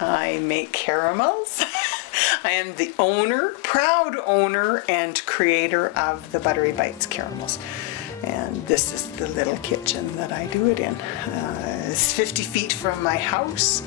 I make caramels. I am the owner, proud owner and creator of the Buttery Bites caramels. And this is the little kitchen that I do it in. It's 50 feet from my house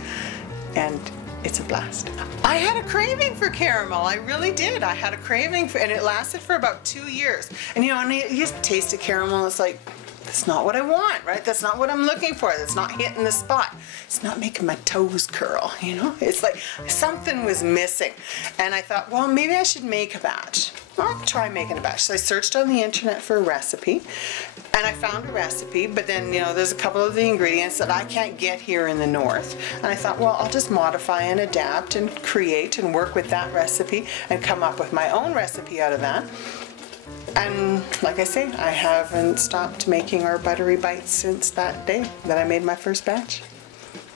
and it's a blast. I had a craving for caramel, I really did. I had a craving for, and it lasted for about 2 years. And you know, and you just taste a caramel, it's like, that's not what I want, right? That's not what I'm looking for. That's not hitting the spot. It's not making my toes curl, you know? It's like something was missing. And I thought, well, maybe I should make a batch. I'll try making a batch. So I searched on the internet for a recipe and I found a recipe, but then, you know, there's a couple of the ingredients that I can't get here in the north. And I thought, well, I'll just modify and adapt and create and work with that recipe and come up with my own recipe out of that. And like I say, I haven't stopped making our Buttery Bites since that day that I made my first batch.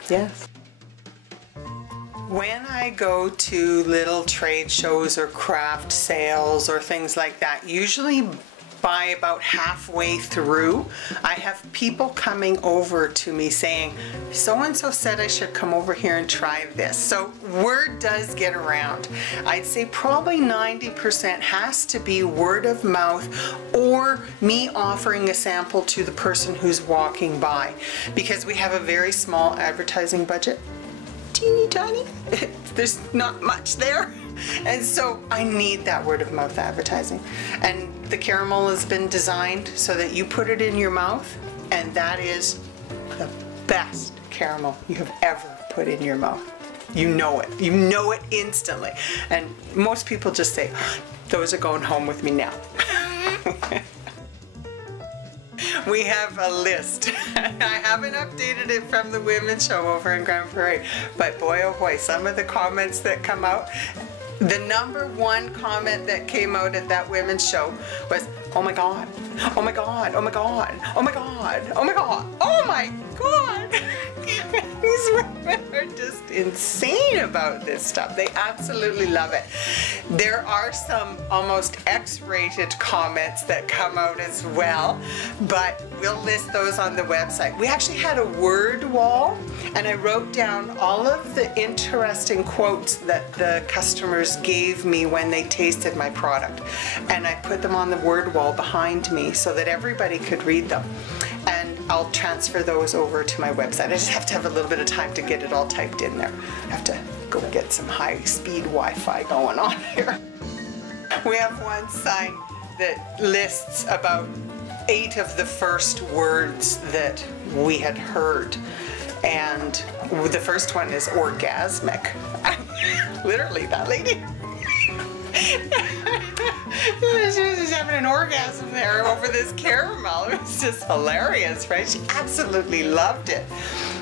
Yes. When I go to little trade shows or craft sales or things like that, usually by about halfway through, I have people coming over to me saying, so-and-so said I should come over here and try this. So word does get around. I'd say probably 90% has to be word of mouth or me offering a sample to the person who's walking by, because we have a very small advertising budget. Teeny tiny. There's not much there. And so I need that word of mouth advertising. And the caramel has been designed so that you put it in your mouth and that is the best caramel you have ever put in your mouth. You know it. You know it instantly. And most people just say, those are going home with me now. We have a list. I haven't updated it from the women's show over in Grand Prairie, but boy oh boy, some of the comments that come out. The #1 comment that came out at that women's show was, oh my God, oh my God, oh my God, oh my God, oh my God, oh my God. These women are just insane about this stuff. They absolutely love it. There are some almost X-rated comments that come out as well, but we'll list those on the website. We actually had a word wall, and I wrote down all of the interesting quotes that the customers gave me when they tasted my product, and I put them on the word wall behind me so that everybody could read them. And I'll transfer those over to my website. I just have to have a little bit of time to get it all typed in there. I have to go get some high-speed Wi-Fi going on here. We have one sign that lists about 8 of the first words that we had heard. And the first one is orgasmic. Literally, that lady. She was just having an orgasm there over this caramel. It was just hilarious, right? She absolutely loved it.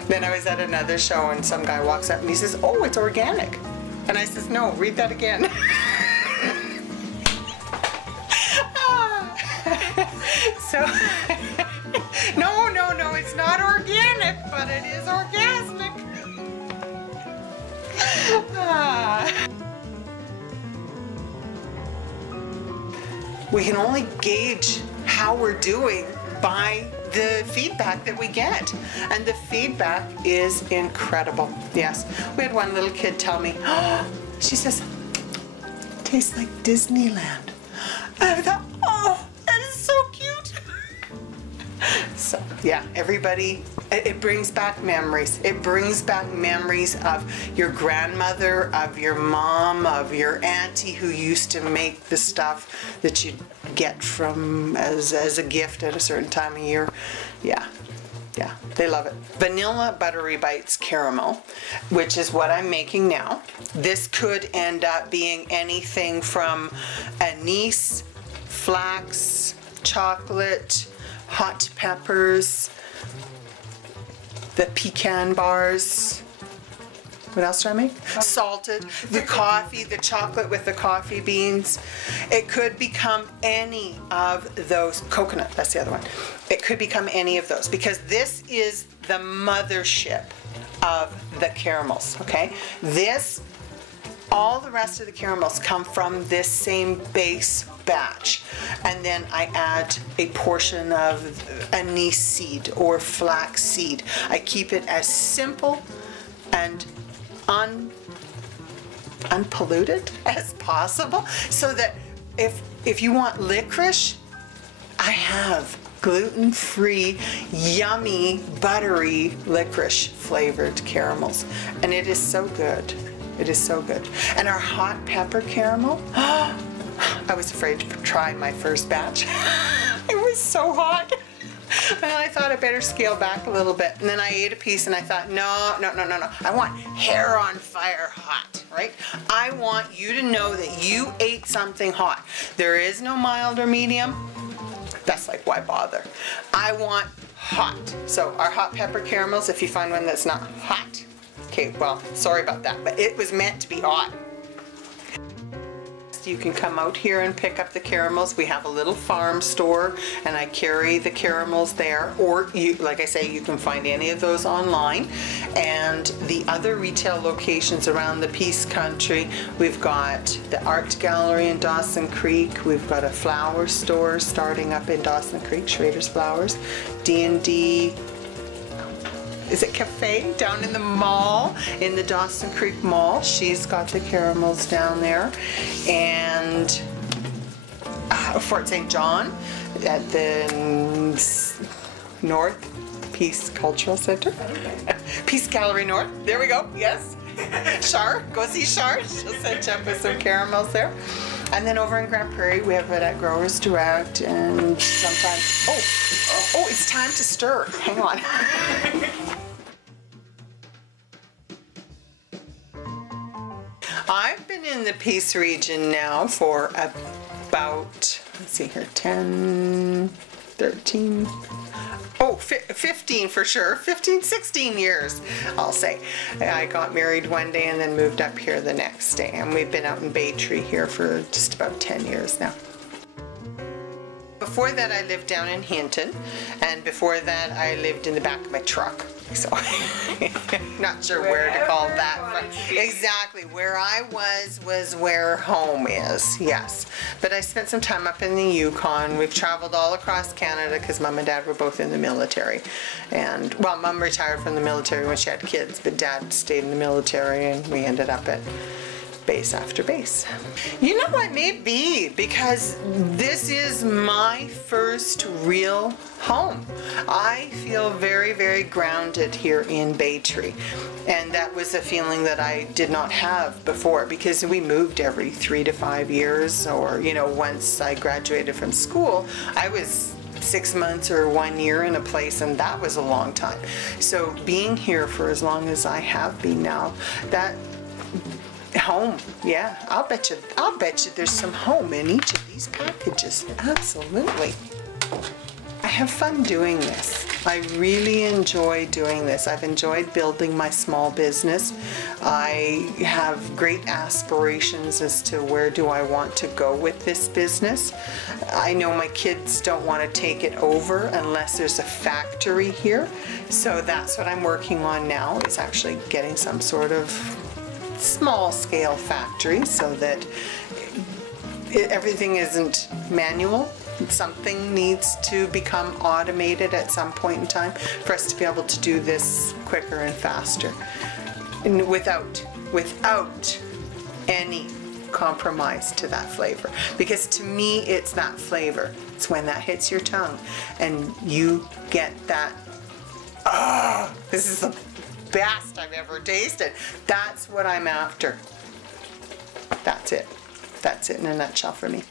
Then I was at another show and some guy walks up and he says, oh, it's organic. And I says, no, read that again. So, no, it's not organic, but it is orgasmic. We can only gauge how we're doing by the feedback that we get. And the feedback is incredible. Yes. We had one little kid tell me, oh, she says, tastes like Disneyland. And I thought, oh, that is so cute. So yeah, everybody, it brings back memories. It brings back memories of your grandmother, of your mom, of your auntie who used to make the stuff that you'd get from as a gift at a certain time of year. Yeah, they love it. Vanilla Buttery Bites caramel, which is what I'm making now. This could end up being anything from anise, flax, chocolate, hot peppers, the pecan bars. What else do I make? Salted, the coffee, the chocolate with the coffee beans. It could become any of those. Coconut, that's the other one. It could become any of those because this is the mothership of the caramels, okay? All the rest of the caramels come from this same base batch, and then I add a portion of anise seed or flax seed. I keep it as simple and unpolluted as possible, so that if you want licorice, I have gluten-free, yummy, buttery licorice flavored caramels, and it is so good. It is so good. And our hot pepper caramel, I was afraid to try my first batch. It was so hot. And I thought I better scale back a little bit. And then I ate a piece and I thought, no. I want hair on fire hot, right? I want you to know that you ate something hot. There is no mild or medium. That's like, why bother? I want hot. So our hot pepper caramels, if you find one that's not hot, okay, well, sorry about that, but it was meant to be hot. You can come out here and pick up the caramels. We have a little farm store and I carry the caramels there, or you, like I say, you can find any of those online. And the other retail locations around the Peace Country, we've got the art gallery in Dawson Creek, we've got a flower store starting up in Dawson Creek, Schrader's Flowers, D&D, is it Cafe down in the mall, in the Dawson Creek Mall. She's got the caramels down there. And Fort St. John at the North Peace Cultural Center. Peace Gallery North, there we go, yes. Char, go see Char, she'll set you up with some caramels there. And then over in Grand Prairie, we have it at Growers Direct, and sometimes, oh, it's time to stir, hang on. I've been in the Peace region now for about, let's see here, 10, 13, 15 for sure, 15, 16 years, I'll say. I got married one day and then moved up here the next day, and we've been out in Baytree here for just about 10 years now. Before that I lived down in Hinton, and before that I lived in the back of my truck. So, not sure where to call that. Exactly, where I was where home is, yes. But I spent some time up in the Yukon. We've traveled all across Canada because Mom and Dad were both in the military. And, well, Mom retired from the military when she had kids, but Dad stayed in the military, and we ended up at base after base. You know what, maybe because this is my first real home. I feel very, very grounded here in Baytree, and that was a feeling that I did not have before, because we moved every 3 to 5 years, or, you know, once I graduated from school, I was 6 months or 1 year in a place, and that was a long time. So being here for as long as I have been now, that home, yeah, I'll bet you there's some home in each of these packages. Absolutely. I have fun doing this. I really enjoy doing this. I've enjoyed building my small business. I have great aspirations as to where do I want to go with this business. I know my kids don't want to take it over unless there's a factory here. So that's what I'm working on now, is actually getting some sort of small scale factory so that everything isn't manual. Something needs to become automated at some point in time for us to be able to do this quicker and faster, and without any compromise to that flavor. Because to me, it's that flavor. It's when that hits your tongue and you get that, oh, this is the best I've ever tasted. That's what I'm after. That's it. That's it in a nutshell for me.